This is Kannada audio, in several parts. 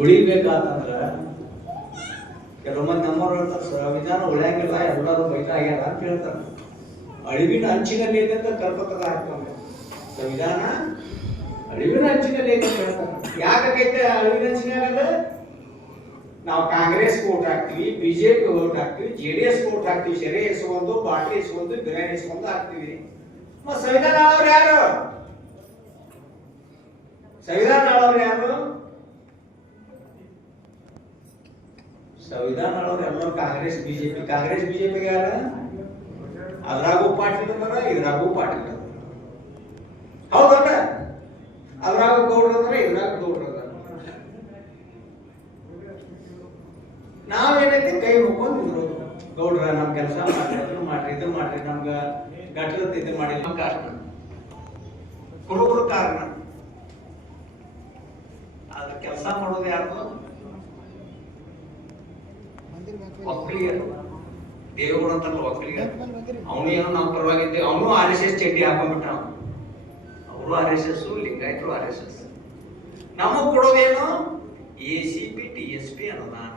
ಉಳಿಬೇಕಾತಂದ್ರ ಕೆಲವೊಮ್ಮೆ ಮಂದಿ ನಮ್ಮವ್ರು ಹೇಳ್ತಾರೆ ಸಂವಿಧಾನ ಉಳಿಯಂಗಿಲ್ಲ ಎಲ್ಲರೂ ಬೈದಾಗ್ಯಾರ ಅಂತ ಹೇಳ್ತಾರೆ. ಅಳಿವಿನ ಅಂಚಿನಲ್ಲಿ ಇದೆ ಅಂತ ಕಲ್ಪಕದ ಸಂವಿಧಾನ ಅಳಿವಿನ ಅಂಚಿನಲ್ಲಿ ಅಂತ ಹೇಳ್ತಾರೆ. ಯಾಕೈತೆ ಅಳಿವಿನ ಅಂಚಿನಾಗಲ್ಲ ನಾವು ಕಾಂಗ್ರೆಸ್ ಓಟ್ ಹಾಕ್ತಿವಿ, ಬಿಜೆಪಿ ಓಟ್ ಹಾಕ್ತಿವಿ, ಜೆ ಡಿ ಎಸ್ ಓಟ್ ಹಾಕ್ತಿವಿ ಸೆರೆ ಪಾರ್ಟಿ ಎಸ್ಕೊಂಡು ಬಿರಿಯಾನಿ ಎಸ್ಕೊಂಡು ಹಾಕ್ತಿವಿ. ಸಂವಿಧಾನ ಆಳವ್ರು ಯಾರು? ಸಂವಿಧಾನ ಆಳವ್ರು ಯಾರು? ಸಂವಿಧಾನ ಎಲ್ಲರೂ ಕಾಂಗ್ರೆಸ್, ಬಿಜೆಪಿ. ಕಾಂಗ್ರೆಸ್, ಬಿಜೆಪಿ ಯಾರ? ಅದ್ರಾಗೂ ಪಾಟೀಲ್ ಅಂದ್ರ, ಇದ್ರಾಗೂ ಪಾಟೀಲ್ ಅದಾರ. ಹೌದಲ್ಲ ಅದ್ರಾಗೂ ಗೌಡ್ರ ಅಂದ್ರೆ, ಇದ್ರಾಗೂ ಗೌಡ್ರ ಅದಾರ. ನಾವೇನೈತಿ ಕೈ ಮುಕ್ಕೊಂಡು ಇದ್ರು ಗೌಡ್ರ, ನಮ್ ಕೆಲಸ ಮಾಡ್ರಿ ಮಾಡ್ರಿ ಇದನ್ನ ಮಾಡ್ರಿ, ನಮ್ಗ ಗಟ್ಟದ ಇದು ಮಾಡಿಲ್ಲ ಕಾರಣ. ಕುರುಬರು ಕಾರಣ. ಅದ್ರ ಕೆಲಸ ಮಾಡೋದು ಯಾರ್ದು? ಒಕ್ಕಲಿಗರು ದೇವರು ಅಂತಲ್ಲ ಒಕ್ಕಲಿಗರು ಅವನು ಏನೋ ನಮ್ಮ ಪರವಾಗಿದ್ದೆ. ಅವನು ಆರ್ ಎಸ್ ಎಸ್ ಚಡ್ಡಿ ಹಾಕೊಂಡ್ಬಿಟ್ಟ ಅವರು ಆರ್ ಎಸ್ ಎಸ್ ಲಿಂಗಾಯತರು ಆರ್ ಎಸ್ ಎಸ್. ನಮಗ್ ಕೊಡೋದೇನು? A C P T S P ಅನುದಾನ.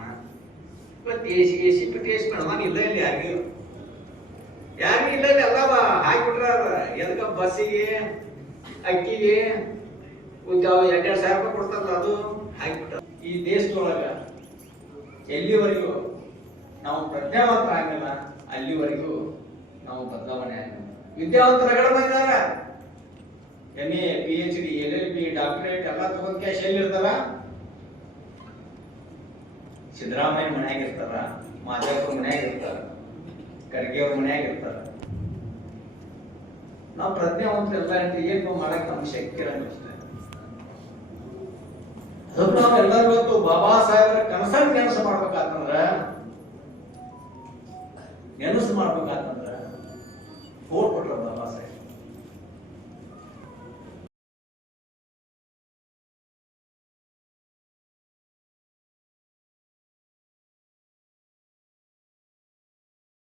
ಇವತ್ತು A C A C P T S P ಅನುದಾನ ಇಲ್ಲ ಇಲ್ಲಿ ಯಾರಿಗೂ. ಯಾರಿಗೂ ಇಲ್ಲ ಇಲ್ಲಿ ಎಲ್ಲ ಹಾಕಿಬಿಟ್ರ ಎದಕ್ಕ ಬಸ್ಸಿಗೆ ಅಕ್ಕಿಗೆ ಎರಡೆರಡು ಸಾವಿರ ರೂಪಾಯಿ ಕೊಡ್ತಾರಲ್ಲ ಅದು ಹಾಕಿಬಿಟ್ಟ ಈ ದೇಶದೊಳಗ ಎಲ್ಲಿವರೆಗೂ ನಾವು ಪ್ರಜ್ಞಾವಂತರ ಆಗಿಲ್ಲ ಅಲ್ಲಿವರೆಗೂ ನಾವು ಬದಲಾವಣೆ ಆಗಿಲ್ಲ ವಿದ್ಯಾವಂತರ ರಗಡ ಬಂದಿದಾರ. M A P H D L L B doctorate ಎಲ್ಲ ತಗೊಂಡ್ ಕ್ಯಾಶ್ ಎಲ್ಲಿರ್ತಾರ ಸಿದ್ದರಾಮಯ್ಯ ಮನ್ಯಾಗ ಇರ್ತಾರ, ಮಾದೇವ್ರ ಮನ್ಯಾಗ ಇರ್ತಾರ ಖರ್ಗೆ ಅವ್ರ ಮನ್ಯಾಗ ಇರ್ತಾರ. ನಾವು ಪ್ರಜ್ಞಾವಂತರ ಎಲ್ಲ ಏನು ಮಾಡಕ್ ನಮ್ಗೆ ಶಕ್ತಿ. ಅದಕ್ಕೆ ಎಲ್ಲರೂ ಬಾಬಾ ಸಾಹೇಬರ ಕನಸನ್ನ ಕೆಲಸ ಮಾಡ್ಬೇಕಾತಂದ್ರ ನೆನಸು ಮಾಡ್ಬೇಕಾತಂದ್ರ